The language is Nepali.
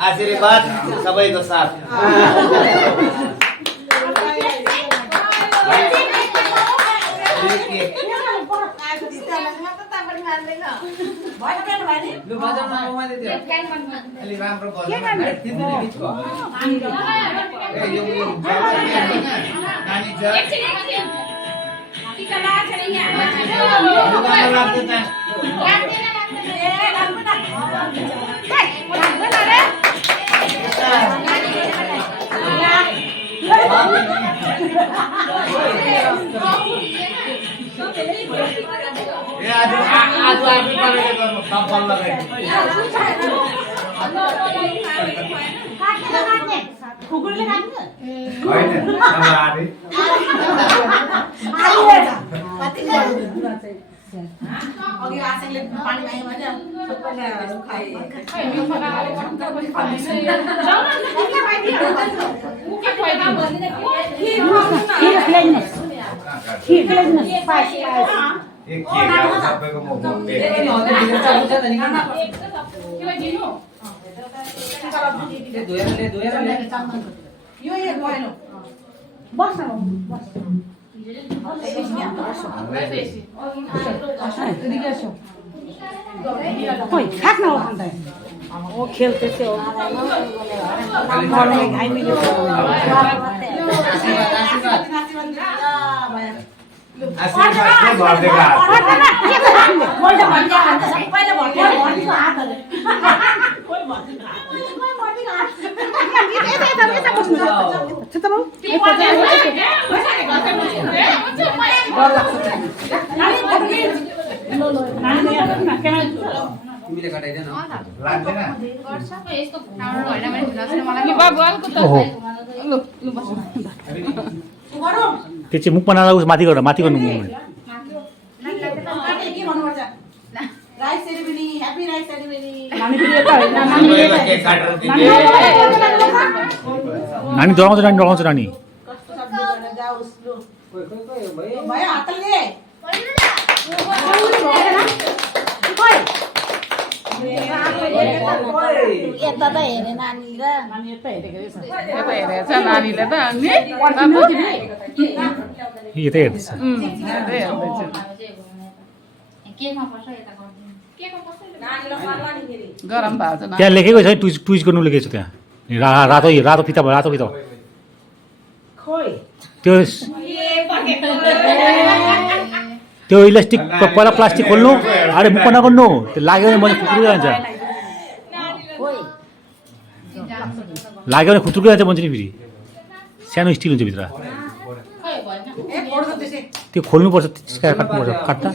आशीर्वाद सबैको साथ के लु बजारमा मैले त्यो अलि राम्रो बजाउनु ए यो नानी छ वो खेलते थे त्यो चाहिँ मुख बनाएर उस माथि गर्नु माथि गर्नु मुख नानी डराउँछ नानी डराउँछ नानी यता त हेरे नानी र यता हेरेछ नानीले त अनि यतै हेर्दैछ गरम भएको छ त्यहाँ लेखेको छ ट्विज ट्विज गर्नु लेखेको छ त्यहाँ रातो रातो फिता रातो फिता त्यो त्यो इलास्टिक पहिला प्लास्टिक खोल्नु अरे मुख नगर्नु त्यो लाग्यो भने मैले खुत्रुकै जान्छ लाग्यो भने खुत्रुकै जान्छ भन्छ नि फेरि सानो स्टिल हुन्छ भित्र त्यो खोल्नुपर्छ त्यसका काट्नुपर्छ काट्दा